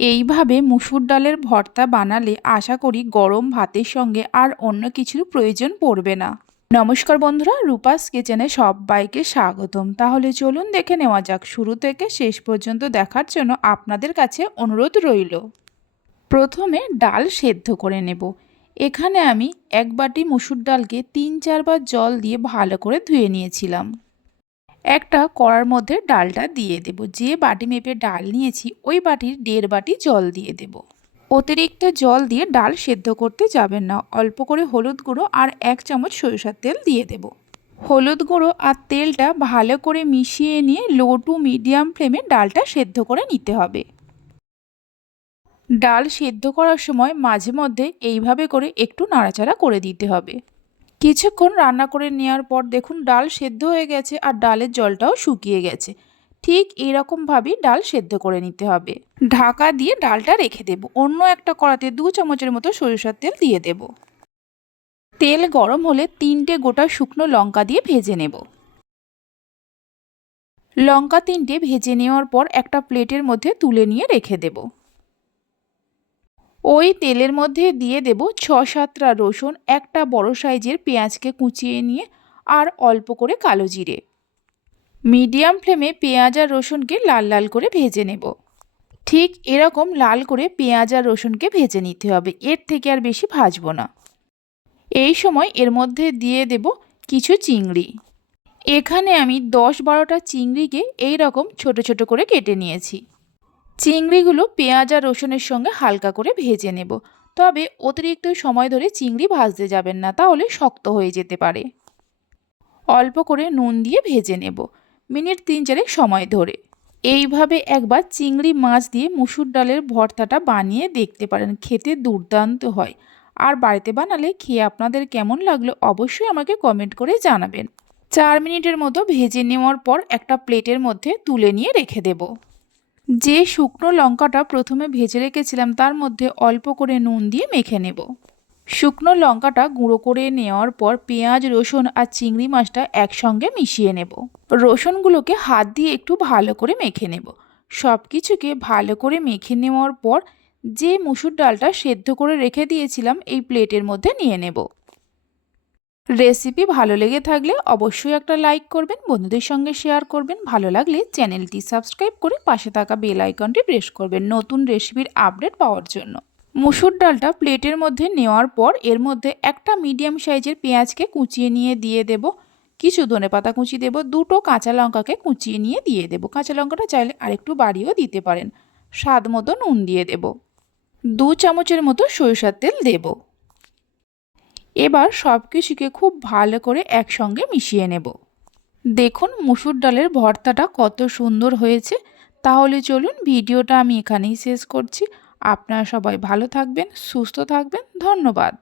এইভাবে মুসুর ডালের ভর্তা বানালে আশা করি গরম ভাতের সঙ্গে আর অন্য কিছুর প্রয়োজন পড়বে না। নমস্কার বন্ধুরা, রূপাস কিচেনে সবাইকে স্বাগতম। তাহলে চলুন দেখে নেওয়া যাক, শুরু থেকে শেষ পর্যন্ত দেখার জন্য আপনাদের কাছে অনুরোধ রইল। প্রথমে ডাল সেদ্ধ করে নেব। এখানে আমি এক বাটি মুসুর ডালকে তিন চারবার জল দিয়ে ভালো করে ধুয়ে নিয়েছিলাম। একটা কড়ার মধ্যে ডালটা দিয়ে দেব। যে বাটি মেপে ডাল নিয়েছি, ওই বাটির দেড় বাটি জল দিয়ে দেব। অতিরিক্ত জল দিয়ে ডাল সেদ্ধ করতে যাবেন না। অল্প করে হলুদ গুঁড়ো আর এক চামচ সরিষার তেল দিয়ে দেব। হলুদ গুঁড়ো আর তেলটা ভালো করে মিশিয়ে নিয়ে লো টু মিডিয়াম ফ্লেমে ডালটা সেদ্ধ করে নিতে হবে। ডাল সেদ্ধ করার সময় মাঝে মধ্যে এইভাবে করে একটু নাড়াচাড়া করে দিতে হবে। কিছুক্ষণ রান্না করে নেওয়ার পর দেখুন ডাল সেদ্ধ হয়ে গেছে আর ডালের জলটাও শুকিয়ে গেছে। ঠিক এইরকমভাবেই ডাল সেদ্ধ করে নিতে হবে। ঢাকা দিয়ে ডালটা রেখে দেব। অন্য একটা কড়াতে দু চামচের মতো সরিষার তেল দিয়ে দেব। তেল গরম হলে তিনটে গোটা শুকনো লঙ্কা দিয়ে ভেজে নেব। লঙ্কা তিনটে ভেজে নেওয়ার পর একটা প্লেটের মধ্যে তুলে নিয়ে রেখে দেব। ওই তেলের মধ্যে দিয়ে দেব ছ সাতটা রসুন, একটা বড় সাইজের পেঁয়াজকে কুচিয়ে নিয়ে আর অল্প করে কালো জিরে। মিডিয়াম ফ্লেমে পেঁয়াজ আর রসুনকে লাল লাল করে ভেজে নেব। ঠিক এরকম লাল করে পেঁয়াজ আর রসুনকে ভেজে নিতে হবে, এর থেকে আর বেশি ভাজবো না। এই সময় এর মধ্যে দিয়ে দেব কিছু চিংড়ি। এখানে আমি দশ বারোটা চিংড়িকে এই রকম ছোট ছোট করে কেটে নিয়েছি। চিংড়িগুলো পেঁয়াজ আর রসুনের সঙ্গে হালকা করে ভেজে নেব। তবে অতিরিক্ত সময় ধরে চিংড়ি ভাজতে যাবেন না, তাহলে শক্ত হয়ে যেতে পারে। অল্প করে নুন দিয়ে ভেজে নেব, মিনিট তিন চারেক সময় ধরে। এইভাবে একবার চিংড়ি মাছ দিয়ে মুসুর ডালের ভর্তাটা বানিয়ে দেখতে পারেন, খেতে দুর্দান্ত হয়। আর বাড়িতে বানালে খেয়ে আপনাদের কেমন লাগল অবশ্যই আমাকে কমেন্ট করে জানাবেন। চার মিনিটের মতো ভেজে নেওয়ার পর একটা প্লেটের মধ্যে তুলে নিয়ে রেখে দেবো। যে শুকনো লঙ্কাটা প্রথমে ভেজে রেখেছিলাম, তার মধ্যে অল্প করে নুন দিয়ে মেখে নেব। শুকনো লঙ্কাটা গুঁড়ো করে নেওয়ার পর পেঁয়াজ, রসুন আর চিংড়ি মাছটা একসঙ্গে মিশিয়ে নেব। রসুনগুলোকে হাত দিয়ে একটু ভালো করে মেখে নেব। সব কিছুকে ভালো করে মেখে নেওয়ার পর যে মুসুর ডালটা সেদ্ধ করে রেখে দিয়েছিলাম, এই প্লেটের মধ্যে নিয়ে নেব। রেসিপি ভালো লেগে থাকলে অবশ্যই একটা লাইক করবেন, বন্ধুদের সঙ্গে শেয়ার করবেন। ভালো লাগলে চ্যানেলটি সাবস্ক্রাইব করে পাশে থাকা বেল আইকনটি প্রেস করবেন নতুন রেসিপির আপডেট পাওয়ার জন্য। মুসুর ডালটা প্লেটের মধ্যে নেওয়ার পর এর মধ্যে একটা মিডিয়াম সাইজের পেঁয়াজকে কুচিয়ে নিয়ে দিয়ে দেব। কিছু ধনে পাতা কুচি দেব, দুটো কাঁচা লঙ্কাকে কুচিয়ে নিয়ে দিয়ে দেব। কাঁচা লঙ্কাটা চাইলে আরেকটু বাড়িয়েও দিতে পারেন। স্বাদ মতো নুন দিয়ে দেব। দু চামচের মতো সরিষার তেল দেবো। এবার সব কিছুকে খুব ভালো করে একসঙ্গে মিশিয়ে নেব। দেখুন মুসুর ডালের ভর্তাটা কত সুন্দর হয়েছে। তাহলে চলুন ভিডিওটা আমি এখানেই শেষ করছি। আপনারা সবাই ভালো থাকবেন, সুস্থ থাকবেন, ধন্যবাদ।